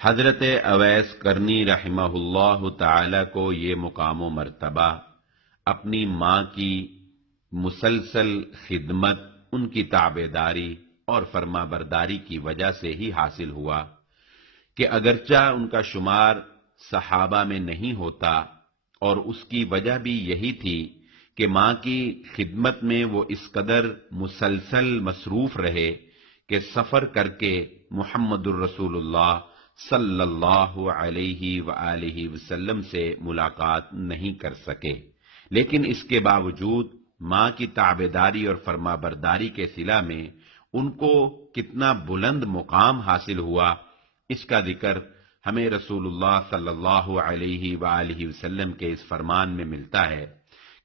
حضرت اویس کرنی رحمہ اللہ تعالی کو یہ مقام و مرتبہ اپنی ماں کی مسلسل خدمت، ان کی تابعداری اور فرما برداری کی وجہ سے ہی حاصل ہوا کہ اگرچہ ان کا شمار صحابہ میں نہیں ہوتا، اور اس کی وجہ بھی یہی تھی کہ ماں کی خدمت میں وہ اس قدر مسلسل مصروف رہے کہ سفر کر کے محمد الرسول اللہ صلی اللہ علیہ وآلہ وسلم سے ملاقات نہیں کر سکے، لیکن اس کے باوجود ماں کی تابعداری اور فرما برداری کے صلہ میں ان کو کتنا بلند مقام حاصل ہوا، اس کا ذکر ہمیں رسول اللہ صلی اللہ علیہ وآلہ وسلم کے اس فرمان میں ملتا ہے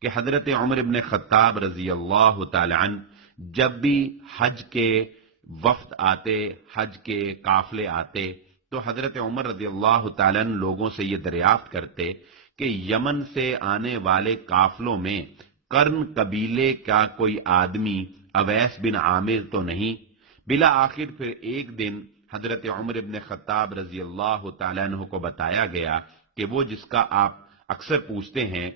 کہ حضرت عمر بن خطاب رضی اللہ تعالی عنہ جب بھی حج کے وفد آتے، حج کے قافلے آتے، تو حضرت عمر رضی اللہ تعالی عنہ لوگوں سے یہ دریافت کرتے کہ یمن سے آنے والے قافلوں میں قرن قبیلے کا کوئی آدمی اویس بن عامر تو نہیں؟ بلا آخر پھر ایک دن حضرت عمر بن خطاب رضی اللہ تعالیٰ عنہ کو بتایا گیا کہ وہ جس کا آپ اکثر پوچھتے ہیں،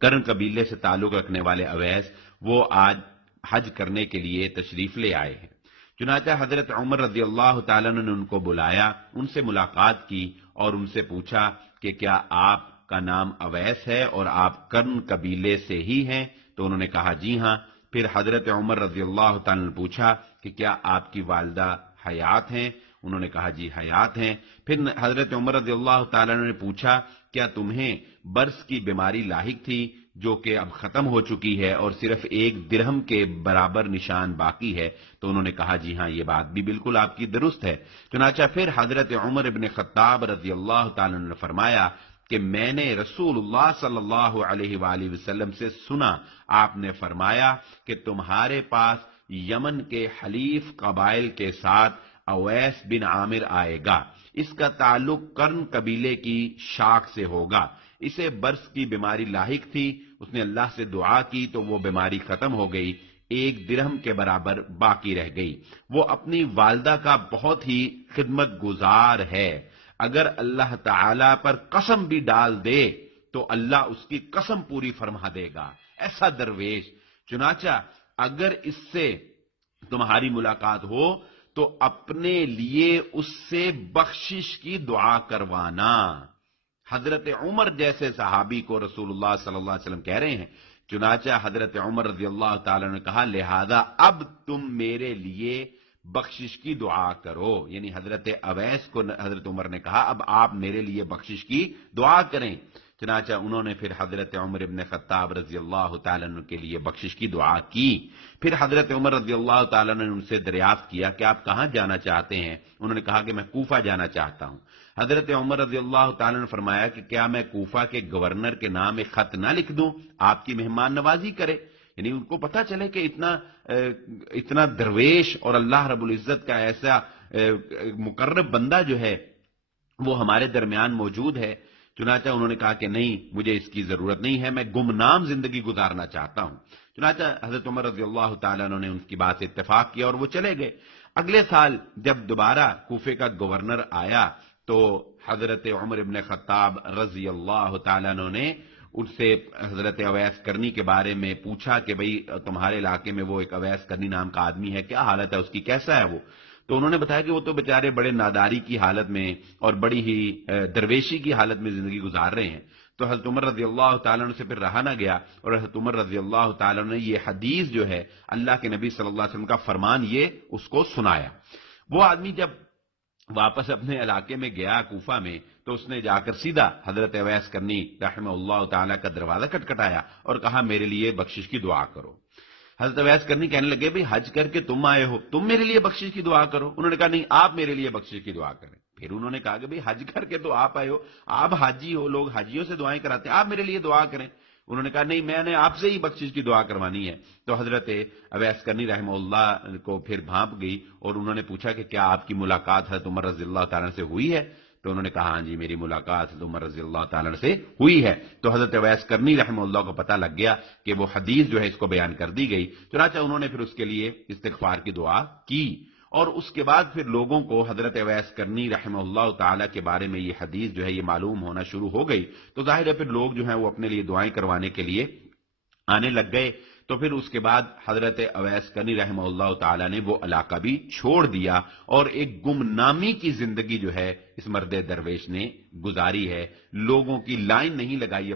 قرن قبیلے سے تعلق رکھنے والے اویس، وہ آج حج کرنے کے لیے تشریف لے آئے ہیں۔ چنانچہ حضرت عمر رضی اللہ تعالیٰ عنہ نے ان کو بلایا، ان سے ملاقات کی اور ان سے پوچھا کہ کیا آپ کا نام اویس ہے اور آپ قرن قبیلے سے ہی ہیں؟ تو انہوں نے کہا جی ہاں۔ پھر حضرت عمر رضی اللہ تعالیٰ نے پوچھا کہ کیا آپ کی والدہ حیات ہیں؟ انہوں نے کہا جی حیات ہیں۔ پھر حضرت عمر رضی اللہ تعالیٰ نے پوچھا کیا تمہیں برص کی بیماری لاحق تھی جو کہ اب ختم ہو چکی ہے اور صرف 1 درہم کے برابر نشان باقی ہے؟ تو انہوں نے کہا جی ہاں، یہ بات بھی بالکل آپ کی درست ہے۔ چنانچہ پھر حضرت عمر ابن خطاب رضی اللہ تعالیٰ نے فرمایا کہ میں نے رسول اللہ صلی اللہ علیہ وآلہ وسلم سے سنا، آپ نے فرمایا کہ تمہارے پاس یمن کے حلیف قبائل کے ساتھ اویس بن عامر آئے گا، اس کا تعلق قرن قبیلے کی شاخ سے ہوگا، اسے برص کی بیماری لاحق تھی، اس نے اللہ سے دعا کی تو وہ بیماری ختم ہو گئی، 1 درہم کے برابر باقی رہ گئی۔ وہ اپنی والدہ کا بہت ہی خدمت گزار ہے، اگر اللہ تعالی پر قسم بھی ڈال دے تو اللہ اس کی قسم پوری فرما دے گا، ایسا درویش۔ چنانچہ اگر اس سے تمہاری ملاقات ہو تو اپنے لیے اس سے بخشش کی دعا کروانا۔ حضرت عمر جیسے صحابی کو رسول اللہ صلی اللہ علیہ وسلم کہہ رہے ہیں۔ چنانچہ حضرت عمر رضی اللہ تعالیٰ نے کہا لہذا اب تم میرے لیے بخشش کی دعا کرو، یعنی حضرت اویس کو حضرت عمر نے کہا اب آپ میرے لیے بخشش کی دعا کریں۔ چنانچہ انہوں نے پھر حضرت عمر ابن خطاب رضی اللہ تعالیٰ عنہ کے لیے بخشش کی دعا کی۔ پھر حضرت عمر رضی اللہ تعالیٰ عنہ نے ان سے دریافت کیا کہ آپ کہاں جانا چاہتے ہیں؟ انہوں نے کہا کہ میں کوفہ جانا چاہتا ہوں۔ حضرت عمر رضی اللہ تعالیٰ نے فرمایا کہ کیا میں کوفہ کے گورنر کے نام ایک خط نہ لکھ دوں، آپ کی مہمان نوازی کرے؟ یعنی ان کو پتا چلے کہ اتنا درویش اور اللہ رب العزت کا ایسا مقرب بندہ جو ہے وہ ہمارے درمیان موجود ہے۔ چنانچہ انہوں نے کہا کہ نہیں، مجھے اس کی ضرورت نہیں ہے، میں گمنام زندگی گزارنا چاہتا ہوں۔ چنانچہ حضرت عمر رضی اللہ تعالیٰ عنہ نے ان کی بات سے اتفاق کیا اور وہ چلے گئے۔ اگلے سال جب دوبارہ کوفے کا گورنر آیا تو حضرت عمر ابن خطاب رضی اللہ تعالیٰ عنہ نے ان سے حضرت اویس کرنی کے بارے میں پوچھا کہ بھئی تمہارے علاقے میں وہ ایک اویس کرنی نام کا آدمی ہے، کیا حالت ہے اس کی، کیسا ہے وہ؟ تو انہوں نے بتایا کہ وہ تو بیچارے بڑے ناداری کی حالت میں اور بڑی ہی درویشی کی حالت میں زندگی گزار رہے ہیں۔ تو حضرت عمر رضی اللہ تعالیٰ عنہ سے پھر رہا نہ گیا اور حضرت عمر رضی اللہ تعالیٰ عنہ نے یہ حدیث جو ہے اللہ کے نبی صلی اللہ علیہ وسلم کا فرمان یہ اس کو سنایا۔ وہ آدمی جب واپس اپنے علاقے میں گیا کوفہ میں تو اس نے جا کر سیدھا حضرت اویس کرنی رحمہ اللہ تعالیٰ کا دروازہ کھٹکھٹایا اور کہا میرے لیے بخشش کی دعا کرو۔ حضرت اویس کرنی کہنے لگے بھئی حج کر کے تم آئے ہو، تم میرے لیے بخشش کی دعا کرو۔ انہوں نے کہا نہیں، آپ میرے لیے بخشش کی دعا کریں۔ پھر انہوں نے کہا کہ بھئی حج کر کے تو آپ آئے ہو، آپ حاجی ہو، لوگ حاجیوں سے دعائیں کراتے ہیں، آپ میرے لیے دعا کریں۔ انہوں نے کہا نہیں، میں نے آپ سے ہی بخشش کی دعا کروانی ہے۔ تو حضرت اویس کرنی رحمہ اللہ کو پھر بھانپ گئی اور انہوں نے پوچھا کہ کیا آپ کی ملاقات حضرت عمر رضی اللہ تعالیٰ سے ہوئی ہے؟ تو انہوں نے کہا ہاں جی، میری ملاقات حضرت عمر رضی اللہ تعالیٰ سے ہوئی ہے۔ تو حضرت اویس کرنی رحمہ اللہ کو پتہ لگ گیا کہ وہ حدیث جو ہے اس کو بیان کر دی گئی۔ چنانچہ انہوں نے پھر اس کے لیے استغفار کی دعا کی اور اس کے بعد پھر لوگوں کو حضرت اویس کرنی رحمہ اللہ تعالی کے بارے میں یہ حدیث جو ہے یہ معلوم ہونا شروع ہو گئی، تو ظاہر ہے پھر لوگ جو ہیں وہ اپنے لیے دعائیں کروانے کے لیے آنے لگ گئے۔ تو پھر اس کے بعد حضرت اویس کرنی رحمہ اللہ تعالی نے وہ علاقہ بھی چھوڑ دیا اور ایک گمنامی کی زندگی جو ہے اس مرد درویش نے گزاری ہے، لوگوں کی لائن نہیں لگائی